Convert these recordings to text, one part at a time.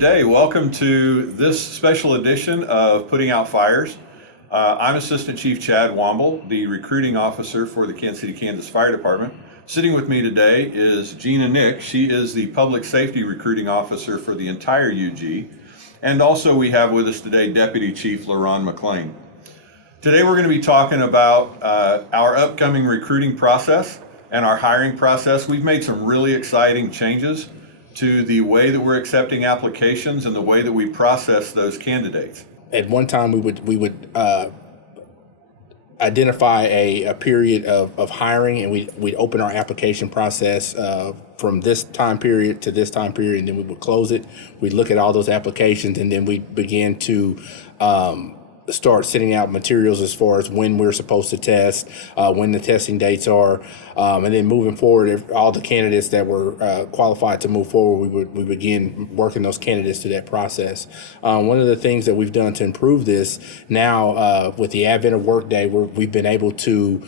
Good day. Welcome to this special edition of Putting Out Fires. I'm Assistant Chief Chad Womble, the recruiting officer for the Kansas City, Kansas Fire Department. Sitting with me today is Gina Nick. She is the Public Safety Recruiting Officer for the entire UG. And also we have with us today Deputy Chief LaRon McLean. Today we're going to be talking about our upcoming recruiting process and our hiring process. We've made some really exciting changes to the way that we're accepting applications and the way that we process those candidates. At one time, we would identify a period of hiring, and we'd open our application process from this time period to this time period, and then we would close it. We'd look at all those applications, and then we'd begin to start sending out materials as far as when we're supposed to test, when the testing dates are, and then moving forward, if all the candidates that were qualified to move forward, we begin working those candidates through that process. One of the things that we've done to improve this now, with the advent of Workday, we've been able to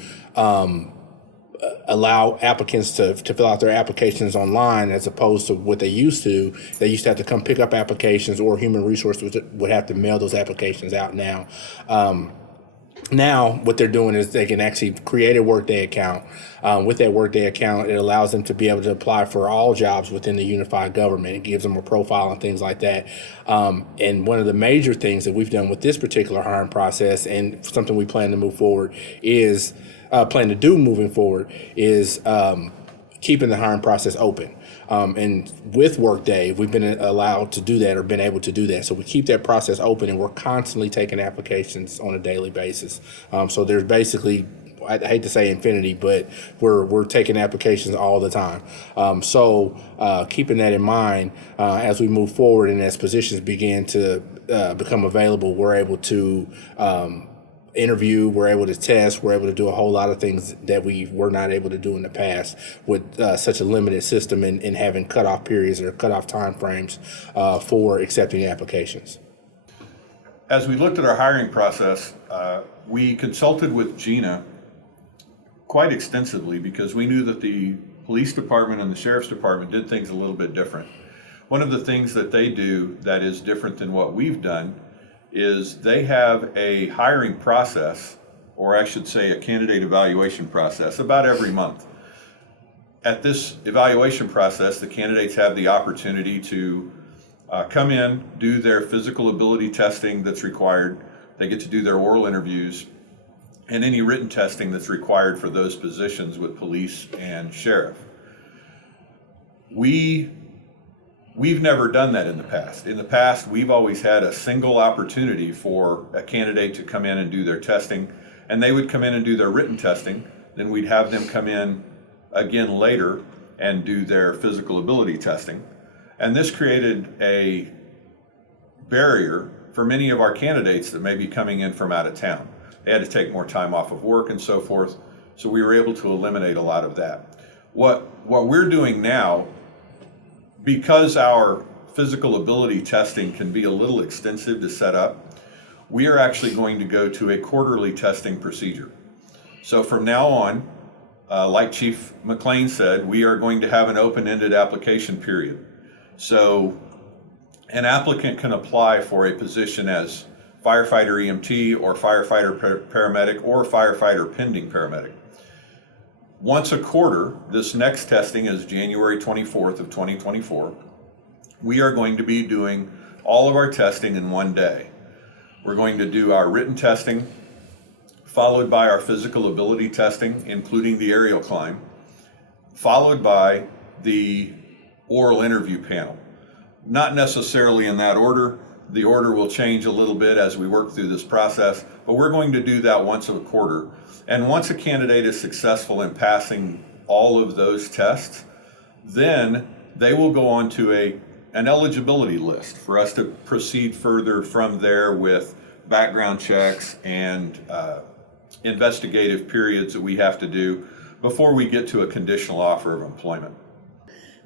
allow applicants to fill out their applications online as opposed to what they used to. They used to have to come pick up applications, or human resources would have to mail those applications out now. Now what they're doing is they can actually create a Workday account. With that Workday account, it allows them to be able to apply for all jobs within the unified government. It gives them a profile and things like that. And one of the major things that we've done with this particular hiring process, and something we plan to move forward is moving forward is keeping the hiring process open. And with Workday, we've been allowed to do that, or been able to do that. So we keep that process open, and we're constantly taking applications on a daily basis. So there's basically, I hate to say infinity, but we're taking applications all the time. So keeping that in mind, as we move forward and as positions begin to become available, we're able to interview, we're able to test, we're able to do a whole lot of things that we were not able to do in the past with such a limited system and having cutoff periods or cutoff time frames for accepting applications. As we looked at our hiring process, we consulted with Gina quite extensively because we knew that the police department and the sheriff's department did things a little bit different. One of the things that they do that is different than what we've done is they have a hiring process, or I should say a candidate evaluation process, about every month. At this evaluation process, the candidates have the opportunity to come in, do their physical ability testing that's required. They get to do their oral interviews and any written testing that's required for those positions with police and sheriff. We've never done that in the past. In the past, we've always had a single opportunity for a candidate to come in and do their testing, and they would come in and do their written testing. Then we'd have them come in again later and do their physical ability testing. And this created a barrier for many of our candidates that may be coming in from out of town. They had to take more time off of work and so forth, so we were able to eliminate a lot of that. What we're doing now, because our physical ability testing can be a little extensive to set up, we are actually going to go to a quarterly testing procedure. So from now on, like Chief McLean said, we are going to have an open-ended application period. So an applicant can apply for a position as firefighter EMT or firefighter paramedic or firefighter pending paramedic. Once a quarter, this next testing is January 24th of 2024. We are going to be doing all of our testing in one day. We're going to do our written testing, followed by our physical ability testing, including the aerial climb, followed by the oral interview panel. Not necessarily in that order. The order will change a little bit as we work through this process, but we're going to do that once a quarter. And once a candidate is successful in passing all of those tests, then they will go on to an eligibility list for us to proceed further from there with background checks and investigative periods that we have to do before we get to a conditional offer of employment.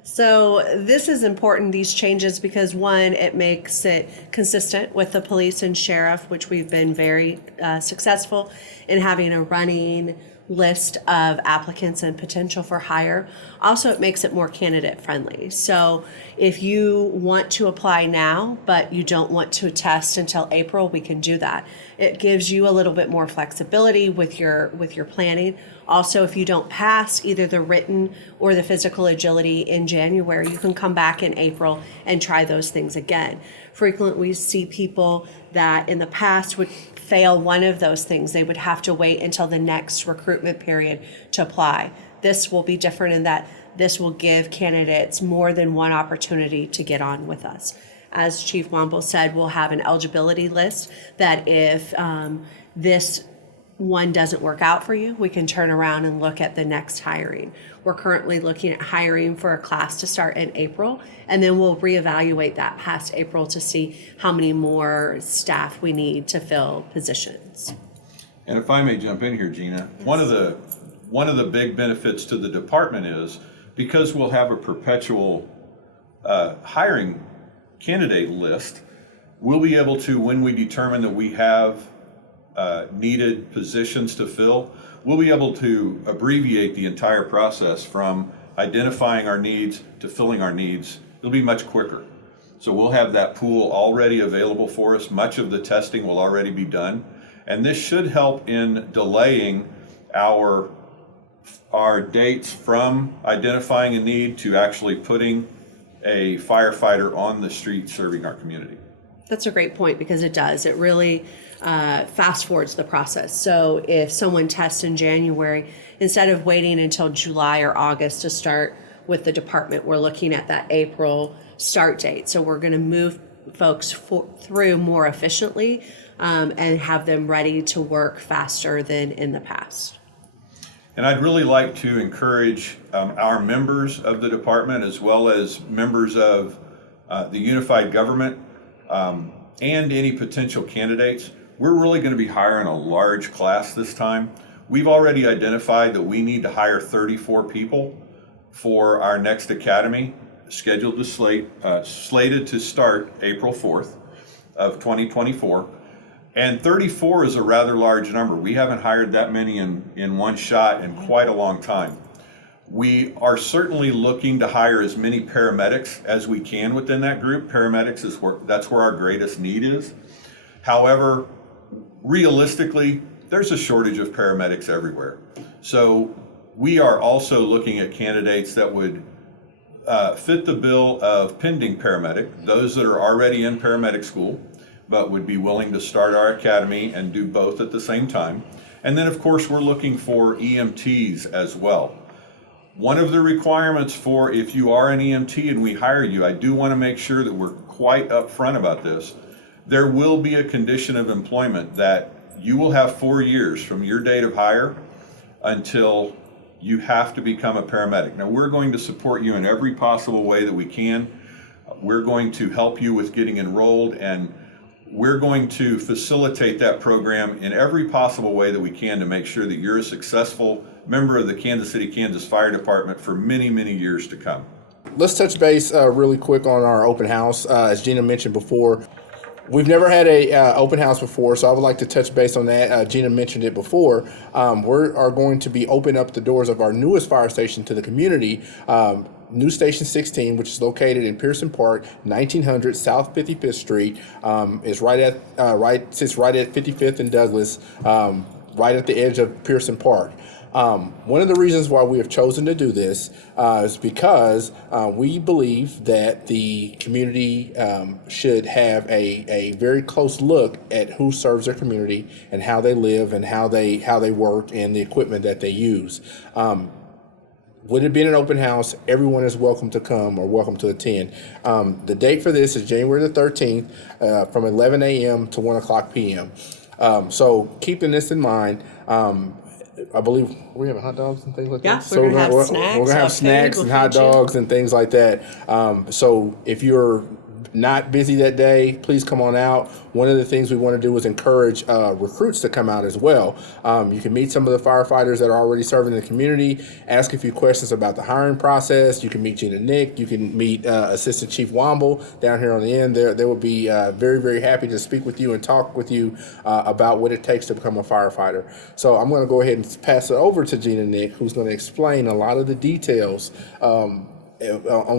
So this is important, these changes, because one, it makes it consistent with the police and sheriff, which we've been very successful in having a running list of applicants and potential for hire. Also, it makes it more candidate friendly. So if you want to apply now, but you don't want to test until April, we can do that. It gives you a little bit more flexibility with your planning. Also, if you don't pass either the written or the physical agility in January, you can come back in April and try those things again. Frequently, we see people that in the past would fail one of those things. They would have to wait until the next recruitment period to apply. This will be different in that this will give candidates more than one opportunity to get on with us. As Chief Womble said, we'll have an eligibility list that if this one doesn't work out for you, we can turn around and look at the next hiring. We're currently looking at hiring for a class to start in April, and then we'll reevaluate that past April to see how many more staff we need to fill positions. And if I may jump in here, Gina, one of the big benefits to the department is because we'll have a perpetual hiring candidate list, we'll be able to, when we determine that we have needed positions to fill, we'll be able to abbreviate the entire process from identifying our needs to filling our needs. It'll be much quicker. So we'll have that pool already available for us. Much of the testing will already be done. And this should help in delaying our dates from identifying a need to actually putting a firefighter on the street serving our community. That's a great point because it does. It really fast forwards the process. So if someone tests in January, instead of waiting until July or August to start with the department, we're looking at that April start date. So we're going to move folks through more efficiently and have them ready to work faster than in the past. And I'd really like to encourage our members of the department as well as members of the unified government and any potential candidates. We're really going to be hiring a large class this time. We've already identified that we need to hire 34 people for our next academy, scheduled to slated to start April 4th of 2024. And 34 is a rather large number. We haven't hired that many in one shot in quite a long time. We are certainly looking to hire as many paramedics as we can within that group. Paramedics that's where our greatest need is. However, realistically, there's a shortage of paramedics everywhere. So we are also looking at candidates that would fit the bill of pending paramedic, those that are already in paramedic school, but would be willing to start our academy and do both at the same time. And then, of course, we're looking for EMTs as well. One of the requirements for if you are an EMT and we hire you, I do want to make sure that we're quite upfront about this. There will be a condition of employment that you will have 4 years from your date of hire until you have to become a paramedic. Now, we're going to support you in every possible way that we can. We're going to help you with getting enrolled, and we're going to facilitate that program in every possible way that we can to make sure that you're a successful member of the Kansas City, Kansas Fire Department for many, many years to come. Let's touch base really quick on our open house. As Gina mentioned before, we've never had a open house before, so I would like to touch base on that. Gina mentioned it before. We are going to be opening up the doors of our newest fire station to the community. New Station 16, which is located in Pearson Park, 1900 South 55th Street, is sits right at 55th and Douglas, right at the edge of Pearson Park. One of the reasons why we have chosen to do this is because we believe that the community should have a very close look at who serves their community and how they live and how they work and the equipment that they use. With it being an open house, everyone is welcome to come or welcome to attend. The date for this is January the 13th from 11 a.m. to 1 o'clock p.m. So keeping this in mind, I believe we have hot dogs and things like Yeah, that. So we're going to have snacks and hot dogs and things like that. So if you're not busy that day, please come on out. One of the things we want to do is encourage recruits to come out as well. You can meet some of the firefighters that are already serving in the community, ask a few questions about the hiring process. You can meet Gina Nick. You can meet Assistant Chief Womble down here on the end. They will be very, very happy to speak with you and talk with you about what it takes to become a firefighter. So I'm going to go ahead and pass it over to Gina Nick, who's going to explain a lot of the details on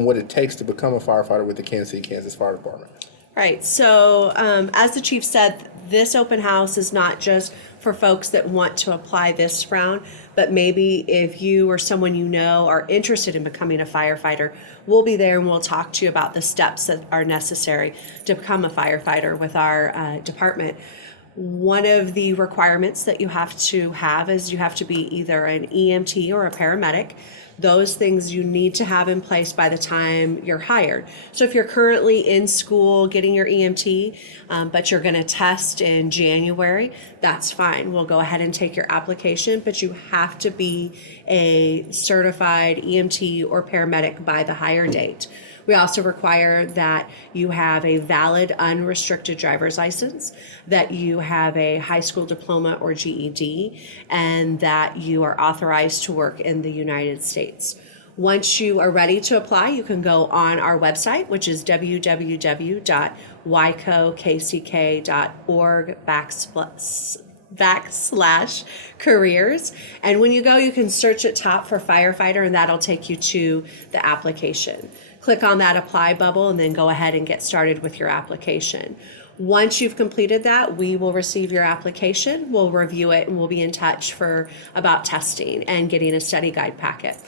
what it takes to become a firefighter with the Kansas City, Kansas Fire Department. Right. So, as the chief said, this open house is not just for folks that want to apply this round, but maybe if you or someone you know are interested in becoming a firefighter, we'll be there and we'll talk to you about the steps that are necessary to become a firefighter with our department. One of the requirements that you have to have is you have to be either an EMT or a paramedic. Those things you need to have in place by the time you're hired. So if you're currently in school getting your EMT, but you're going to test in January, that's fine. We'll go ahead and take your application, but you have to be a certified EMT or paramedic by the hire date. We also require that you have a valid unrestricted driver's license, that you have a high school diploma or GED, and that you are authorized to work in the United States. Once you are ready to apply, you can go on our website, which is www.wycokck.org/careers. And when you go, you can search at top for firefighter, and that'll take you to the application. Click on that apply bubble and then go ahead and get started with your application. Once you've completed that, we will receive your application, we'll review it, and we'll be in touch about testing and getting a study guide packet.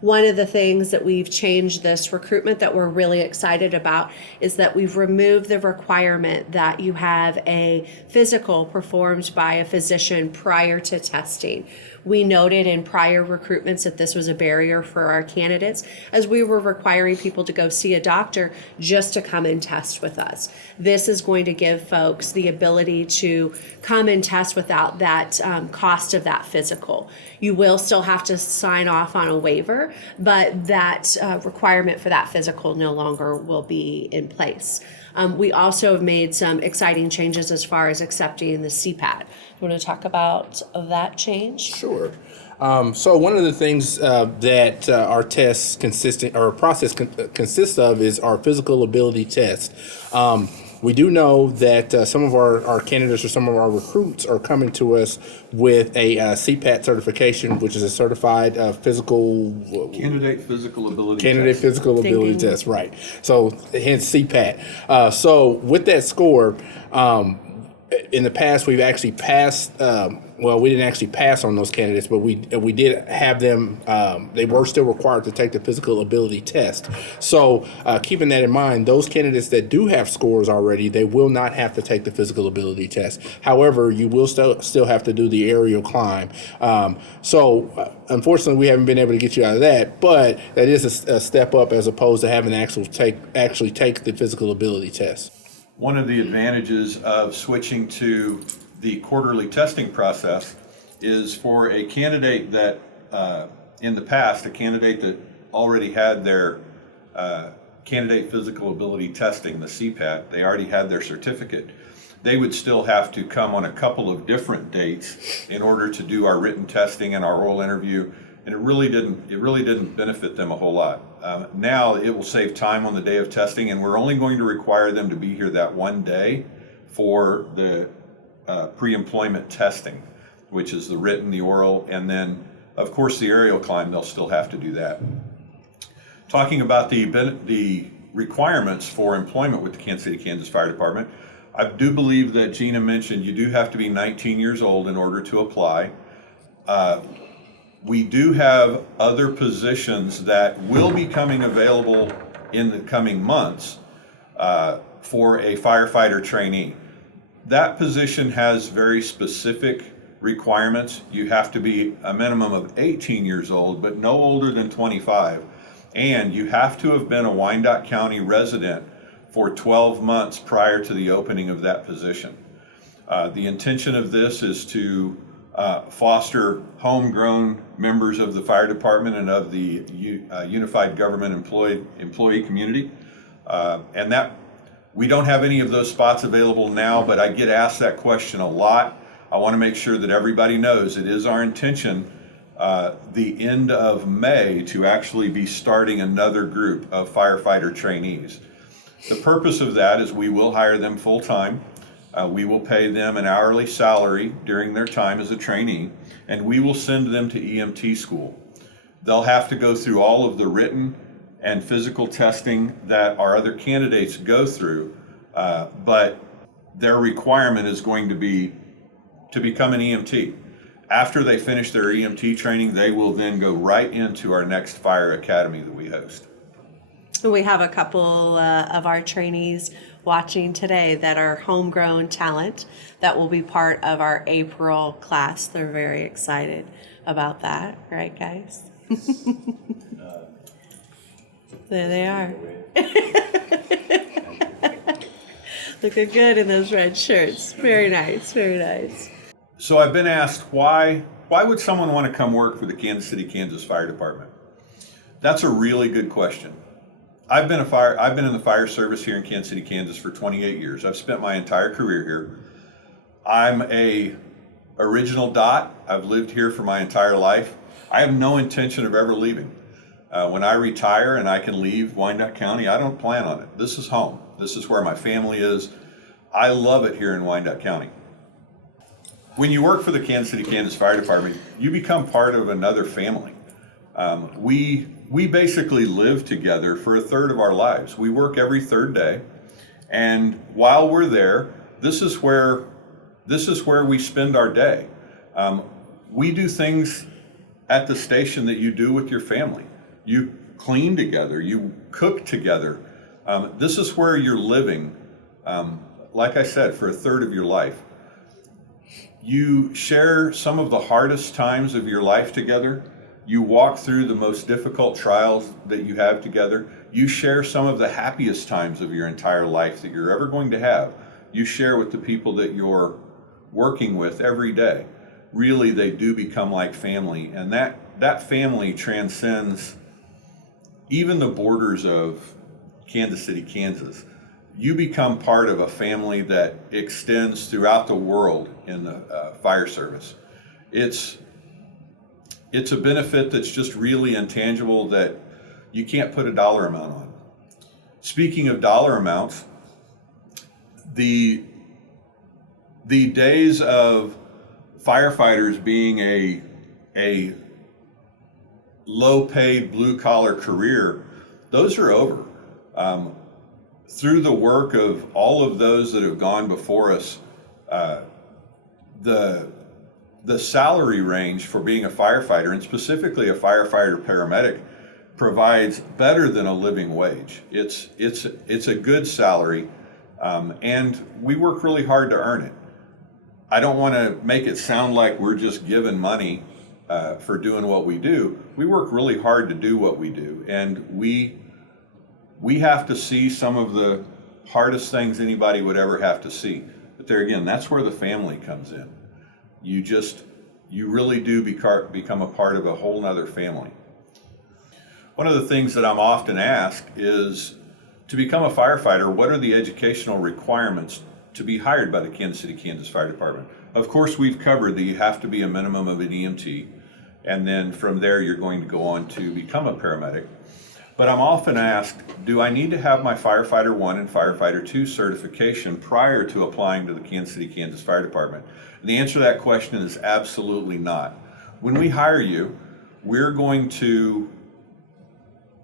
One of the things that we've changed this recruitment that we're really excited about is that we've removed the requirement that you have a physical performed by a physician prior to testing. We noted in prior recruitments that this was a barrier for our candidates, as we were requiring people to go see a doctor just to come and test with us. This is going to give folks the ability to come and test without that cost of that physical. You will still have to sign off on a waiver, but that requirement for that physical no longer will be in place. We also have made some exciting changes as far as accepting the CPAT. You want to talk about that change? Sure. So one of the things that our tests process consists of is our physical ability test. We do know that some of our candidates or some of our recruits are coming to us with a CPAT certification, which is a certified Candidate Physical Ability Test, right. So hence CPAT. So with that score, in the past, we've actually passed. We didn't actually pass on those candidates, but we did have them. They were still required to take the physical ability test. So keeping that in mind, those candidates that do have scores already, they will not have to take the physical ability test. However, you will still have to do the aerial climb. Unfortunately, we haven't been able to get you out of that, but that is a step up as opposed to having to actually take the physical ability test. One of the advantages of switching to the quarterly testing process is for a candidate that, in the past, a candidate that already had their candidate physical ability testing, the CPAT, they already had their certificate. They would still have to come on a couple of different dates in order to do our written testing and our oral interview, and it really didn't benefit them a whole lot. Now it will save time on the day of testing, and we're only going to require them to be here that one day for the pre-employment testing, which is the written, the oral, and then of course the aerial climb. They'll still have to do that. Talking about the requirements for employment with the Kansas City, Kansas Fire Department, I do believe that Gina mentioned you do have to be 19 years old in order to apply. We do have other positions that will be coming available in the coming months for a firefighter trainee. That position has very specific requirements. You have to be a minimum of 18 years old, but no older than 25. And you have to have been a Wyandotte County resident for 12 months prior to the opening of that position. The intention of this is to foster homegrown members of the fire department and of the unified government employee community. And that We don't have any of those spots available now, but I get asked that question a lot. I want to make sure that everybody knows it is our intention the end of May to actually be starting another group of firefighter trainees. The purpose of that is we will hire them full time. We will pay them an hourly salary during their time as a trainee, and we will send them to EMT school. They'll have to go through all of the written and physical testing that our other candidates go through, but their requirement is going to be to become an EMT. After they finish their EMT training, they will then go right into our next fire academy that we host. We have a couple of our trainees watching today that are homegrown talent that will be part of our April class. They're very excited about that, right, guys? There they are. Looking good in those red shirts. Very nice, very nice. So I've been asked why would someone want to come work for the Kansas City, Kansas Fire Department? That's a really good question. I've been in the fire service here in Kansas City, Kansas for 28 years. I've spent my entire career here. I'm a original DOT. I've lived here for my entire life. I have no intention of ever leaving. When I retire and I can leave Wyandotte County, I don't plan on it. This is home. This is where my family is. I love it here in Wyandotte County. When you work for the Kansas City, Kansas Fire Department, you become part of another family. We basically live together for a third of our lives. We work every third day, and while we're there, this is where we spend our day. We do things at the station that you do with your family. You clean together, you cook together. This is where you're living, like I said, for a third of your life. You share some of the hardest times of your life together. You walk through the most difficult trials that you have together. You share some of the happiest times of your entire life that you're ever going to have. You share with the people that you're working with every day. Really, they do become like family, and that family transcends even the borders of Kansas City, Kansas. You become part of a family that extends throughout the world in the fire service. It's a benefit that's just really intangible that you can't put a dollar amount on. Speaking of dollar amounts, the days of firefighters being a low-paid blue-collar career, those are over. Through the work of all of those that have gone before us, the salary range for being a firefighter, and specifically a firefighter paramedic, provides better than a living wage. It's a good salary, and we work really hard to earn it. I don't want to make it sound like we're just given money for doing what we do. We work really hard to do what we do, and we have to see some of the hardest things anybody would ever have to see. But there again, that's where the family comes in. You really do become a part of a whole nother family. One of the things that I'm often asked is, to become a firefighter, what are the educational requirements to be hired by the Kansas City, Kansas Fire Department? Of course, we've covered that you have to be a minimum of an EMT, and then from there you're going to go on to become a paramedic. But I'm often asked, do I need to have my Firefighter 1 and Firefighter 2 certification prior to applying to the Kansas City, Kansas Fire Department? The answer to that question is absolutely not. When we hire you, we're going to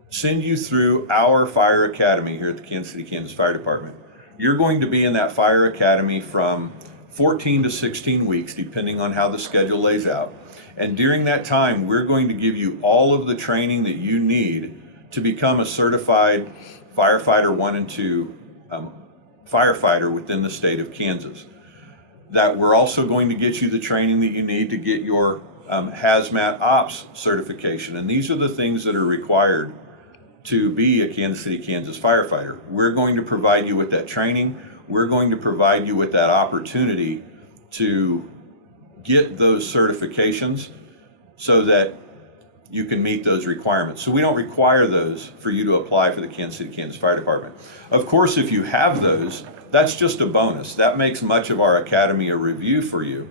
send you through our fire academy here at the Kansas City, Kansas Fire Department. You're going to be in that fire academy from 14 to 16 weeks, depending on how the schedule lays out. And during that time, we're going to give you all of the training that you need to become a certified firefighter 1 and 2 firefighter within the state of Kansas. That we're also going to get you the training that you need to get your hazmat ops certification. And these are the things that are required to be a Kansas City, Kansas firefighter. We're going to provide you with that training. We're going to provide you with that opportunity to get those certifications so that you can meet those requirements. So we don't require those for you to apply for the Kansas City, Kansas Fire Department. Of course, if you have those, that's just a bonus. That makes much of our academy a review for you,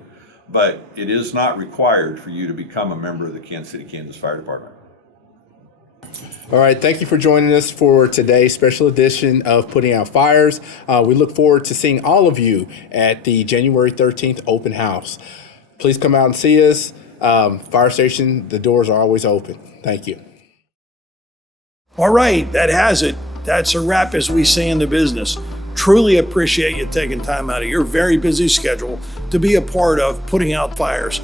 but it is not required for you to become a member of the Kansas City, Kansas Fire Department. All right, thank you for joining us for today's special edition of Putting Out Fires. We look forward to seeing all of you at the January 13th open house. Please come out and see us. Fire station, the doors are always open. Thank you. All right, that has it. That's a wrap, as we say in the business. Truly appreciate you taking time out of your very busy schedule to be a part of Putting Out Fires.